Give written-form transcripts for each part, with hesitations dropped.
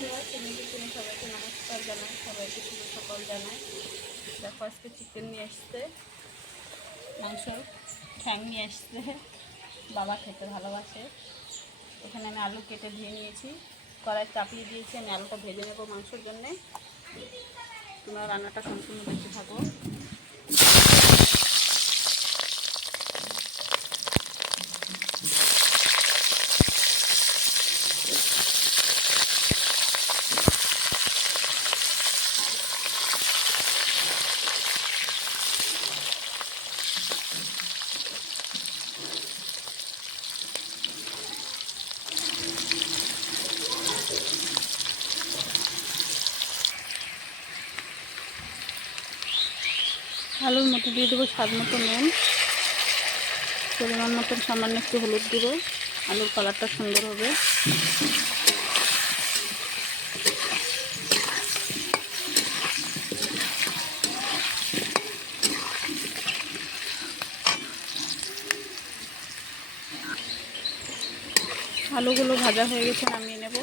বন্ধুরা, চ্যানেলে তুমি সবাইকে নমস্কার জানাই, সবাইকে শুভ সকাল জানাই। দেখো আজকে চিকেন নিয়ে আসতে, মাংস ঠ্যাং নিয়ে আসতে, বাবা খেতে ভালোবাসে। এখানে আমি আলু কেটে ধুয়ে নিয়েছি, কড়াই চাপিয়ে দিয়েছি। আমি আলুটা ভেজে নেবো মাংসের জন্যে। তোমরা রান্নাটা সম্পূর্ণ দেখতে থাকো। আলুর মধ্যে দিয়ে দেবো স্বাদ মতো নুন, পরিমাণ মতন সামান্য একটু হলুদ গুঁড়ো। আলুর কালারটা সুন্দর হবে। আলুগুলো ভাজা হয়ে গেছে, নামিয়ে নেব।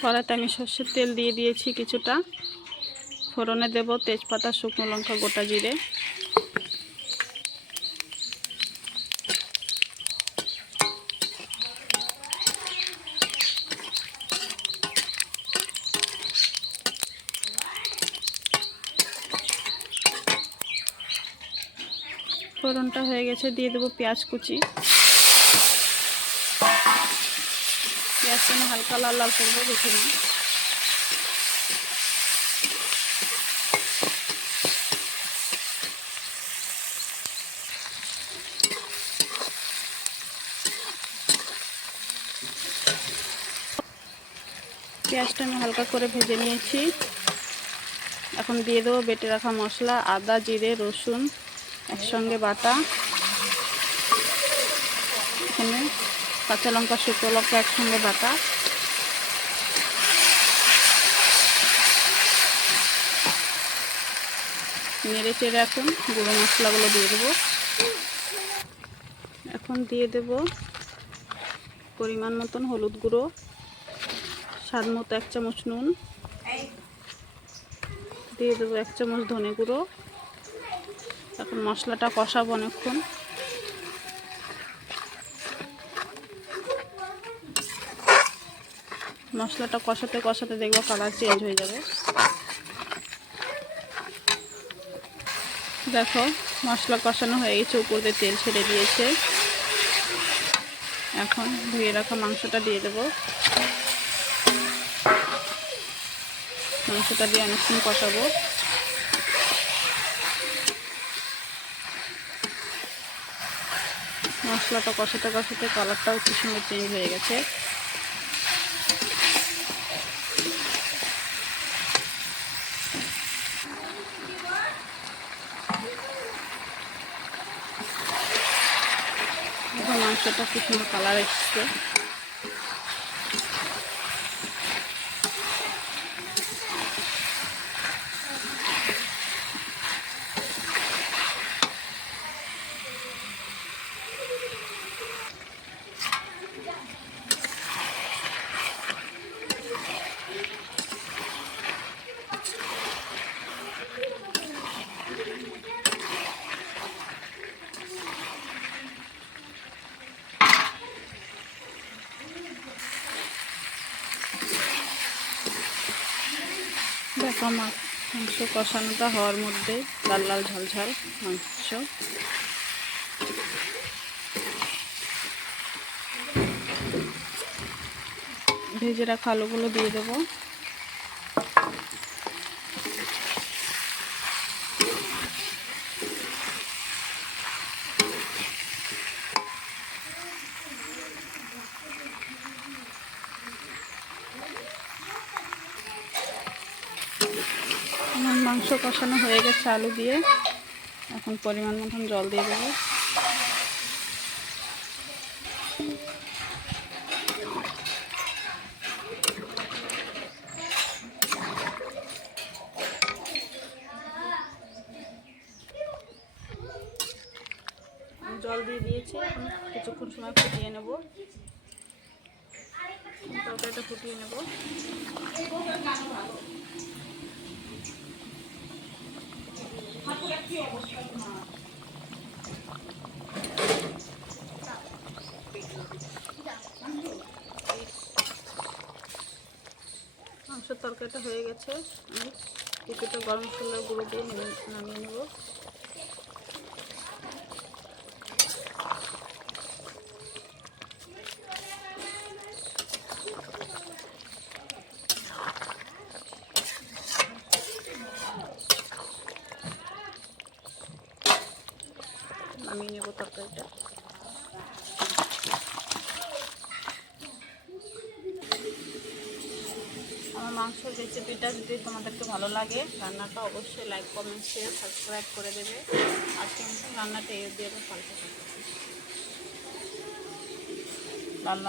কড়াইতে আমি সর্ষের তেল দিয়ে দিয়েছি কিছুটা। ফোড়নে দেব তেজপাতা, শুকনো লঙ্কা, গোটা জিরে। ফোড়নটা হয়ে গেছে, দিয়ে দেবো পেঁয়াজ কুচি। পেঁয়াজটা আমি হালকা লাল লাল করবো, দেখে নিই। পেঁয়াজটা আমি হালকা করে ভেজে নিয়েছি। এখন দিয়ে দেবো বেটে রাখা মশলা, আদা, জিরে, রসুন একসঙ্গে বাটা। এখানে কাঁচা লঙ্কা, শুকনো লঙ্কা একসঙ্গে বাটা। নেড়ে চেড়ে এখন গুঁড়ো মশলাগুলো দিয়ে দেবো। এখন দিয়ে দেব পরিমাণ মতন হলুদ গুঁড়ো, স্বাদ মতো 1 চামচ নুন, দিয়ে দেবো 1 চামচ ধনে গুঁড়ো। এখন মশলাটা কষাবো অনেকক্ষণ। মশলাটা কষাতে কষাতে দেখবো কালার চেঞ্জ হয়ে যাবে। দেখো মশলা কষানো হয়ে গেছে, উপর দিয়ে তেল ছেড়ে দিয়েছে। এখন ধুয়ে রাখা মাংসটা দিয়ে দেবো। মাংসটা দিয়ে অনেকক্ষণ কষাবো। মশলাটা কষাতে কষাতে কালারটাও কি সুন্দর চেঞ্জ হয়ে গেছে। এখন মাংসটা কি সুন্দর কালার এসছে। দেখো মাংস কষানোটা হওয়ার মধ্যে লাল লাল ঝাল মাংস। ভেজে রাখা আলুগুলো দিয়ে দেবো। আমার মাংস কষানো হয়ে গেছে আলু দিয়ে। এখন পরিমাণ মতন জল দিয়ে দেবো। জল দিয়ে দিয়েছি, এখন কিছুক্ষণ সময় ফুটিয়ে নেব। তরকারিটা ফুটিয়ে নেব। মাংসের তরকারিটা হয়ে গেছে, আমি কিছুটা গরম মশলার গুঁড়ো দিয়ে নামিয়ে নেব। নামিয়ে নেব তরকারিটা। আমার মাংসের রেসিপিটা যদি তোমাদেরকে ভালো লাগে, রান্নাটা অবশ্যই লাইক, কমেন্ট, শেয়ার, সাবস্ক্রাইব করে দেবে। আজকে রান্নাটা এই দিয়ে পাল্টে থাকবে।